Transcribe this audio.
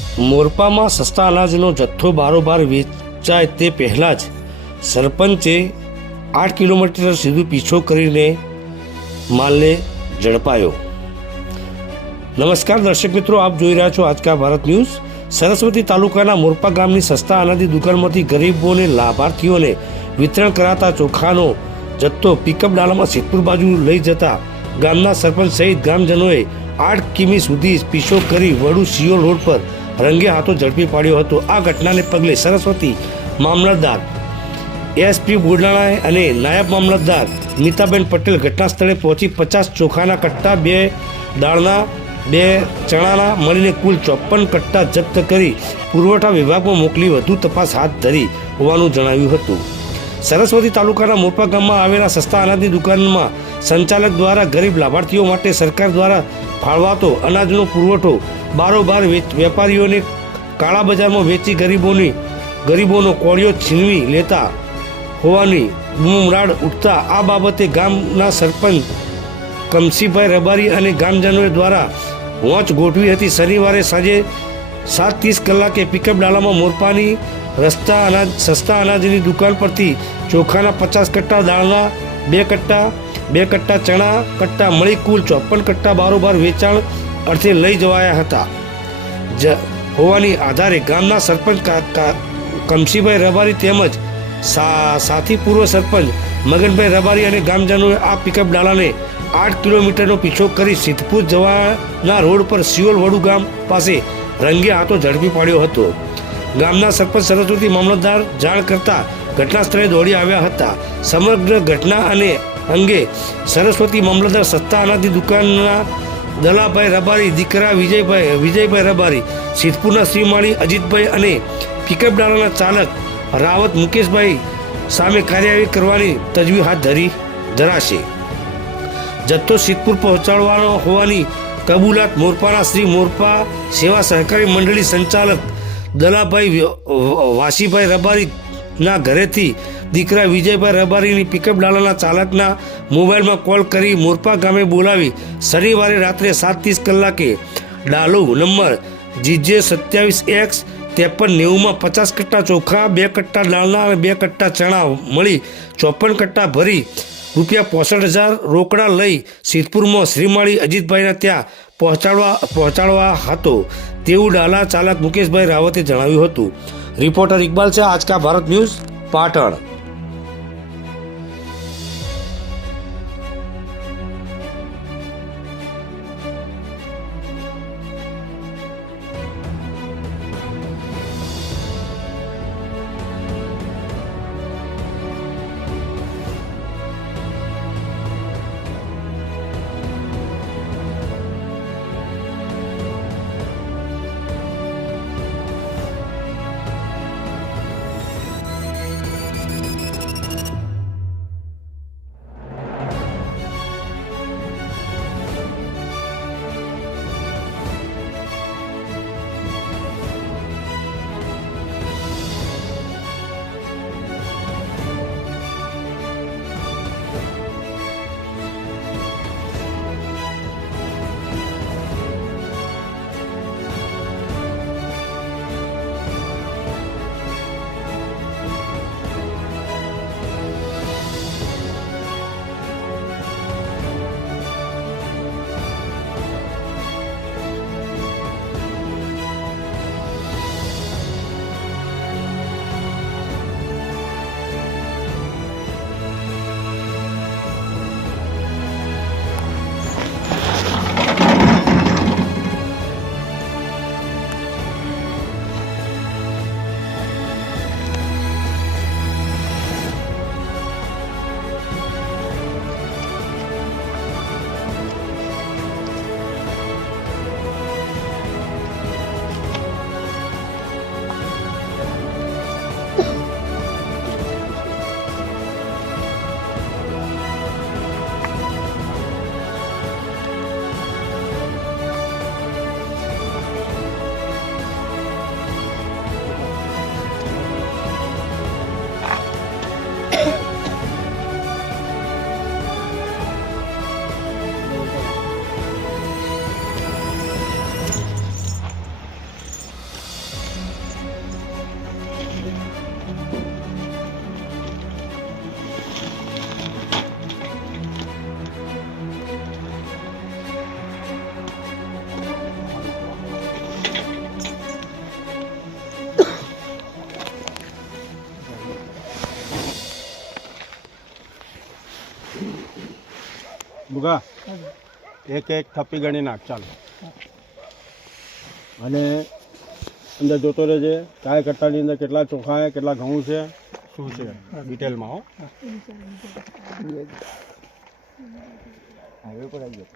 મોરપામાં સસ્તા અનાજનો જથ્થો બારોબાર વેચાય તે પહેલાં જ સરપંચે 8 કિલોમીટર સુધી પીછો કરીને માલને ઝડપાયો। નમસ્કાર દર્શક મિત્રો, આપ જોઈ રહ્યા છો આજકા ભારત ન્યૂઝ। સરસ્વતી તાલુકાના મોરપા ગામની સસ્તા અનાજની દુકાનમાંથી ગરીબોને લાભાર્થીઓને વિતરણ કરાતા ચોખાનો જથ્થો પિકઅપ ડાલામાં સિદ્ધપુર બાજુ લઈ જતા ગામના સરપંચ સહિત ગામજનોએ 8 કિમી સુધી પીછો કરી વડુ સિયોલ રોડ પર રંગે હાથો ઝડપી પાડ્યો હતો। આ ઘટનાને પગલે સરસ્વતી મામલતદાર એસપી બુડાણા અને નાયબ મામલતદાર નીતાબેન પટેલ ઘટના સ્થળે પહોંચી 50 ચોખાના કટ્ટા, 2 દાળના, 2 ચણાના મળીને કુલ 54 કટ્ટા જપ્ત કરી પુરવઠા વિભાગમાં મોકલી વધુ તપાસ હાથ ધરી હોવાનું જણાવ્યું હતું। સરસ્વતી તાલુકાના મોરપા ગામમાં આવેલા સસ્તા અનાજની દુકાનમાં સંચાલક દ્વારા ગરીબ લાભાર્થીઓ માટે સરકાર દ્વારા ફાળવાતો અનાજનો પુરવઠો બારોબાર વેપારીઓને કાળા બજારમાં વેચી ગરીબોનો કોળિયો છીનવી લેતા હોવાની બૂમરાડ ઉઠતા આ બાબતે ગામના સરપંચ કમસીભાઈ રબારી અને ગામજનોએ દ્વારા વોચ ગોઠવી હતી। શનિવારે સાંજે 7:30 કલાકે પિકઅપ ડાલામાં મોરપાની સસ્તા અનાજની દુકાન પરથી ચોખાના 50 કટ્ટા, દાળના 2 કટ્ટા, ચણા કટ્ટા મળી કુલ 54 કટ્ટા બારોબાર વેચાણ અર્થે લઈ જવાયા હતા હોવાની આધારે ગામના સરપંચ કમસીભાઈ રબારી તેમજ સાથી પૂર્વ સરપંચ મગનભાઈ રબારી અને ગામજનોએ આ પિકઅપ ડાલાને 8 કિલોમીટરનો પીછો કરી સિદ્ધપુર જવાના રોડ પર સિયોલ વડુ ગામ પાસે રંગે હાથો ઝડપી પાડ્યો હતો। ગામના સરપંચ સરસ્વતી મામલતદાર જાણ કરતા ઘટના સ્થળે દોડી આવ્યા હતા। સમગ્ર ઘટના અંગે સરસ્વતી મામલતદાર સસ્તા અનાજની દુકાનના દલાભાઈ રબારી, દીકરા વિજયભાઈ રબારી, સિદ્ધપુરના શ્રીમાળી અજીતભાઈ અને પિકઅપ ડાલાના ચાલક રાવત મુકેશભાઈ સામે કાર્યવાહી કરવાની તજવીજ હાથ ધરાશે। જથ્થો સિદ્ધપુર પહોંચાડવાનો હોવાની કબૂલાત મોરપાના શ્રી મોરપા સેવા સહકારી મંડળી સંચાલક દલાભાઈ વાસીભાઈ રબારીના ઘરેથી દીકરા વિજયભાઈ રબારીની પિકઅપ ડાલાના ચાલકના મોબાઈલમાં કોલ કરી મોરપા ગામે બોલાવી શનિવારે રાત્રે 7:30 કલાકે ડાલો નંબર GJ27X 5390માં 50 કટ્ટા ચોખા, 2 કટ્ટા દાળના અને 2 કટ્ટા ચણા મળી 54 કટ્ટા ભરી ₹65,000 રોકડા લઈ સિદ્ધપુરમાં શ્રીમાળી અજીતભાઈના ત્યાં પહોંચાડવા હતો તેવું ડાલા ચાલક મુકેશભાઈ રાવતે જણાવ્યું હતું। રિપોર્ટર ઇકબાલ છે, આજકા ભારત ન્યૂઝ, પાટણ। ભૂગા એક એક થપ્પી ગણી નાખ ચાલો. અને અંદર જોતો રહેજે ચાય કટ્ટાની અંદર કેટલા ચોખા છે, કેટલા ઘઉં છે, શું છે ડિટેલમાં હો. હાઈવે પર આવી ગયો.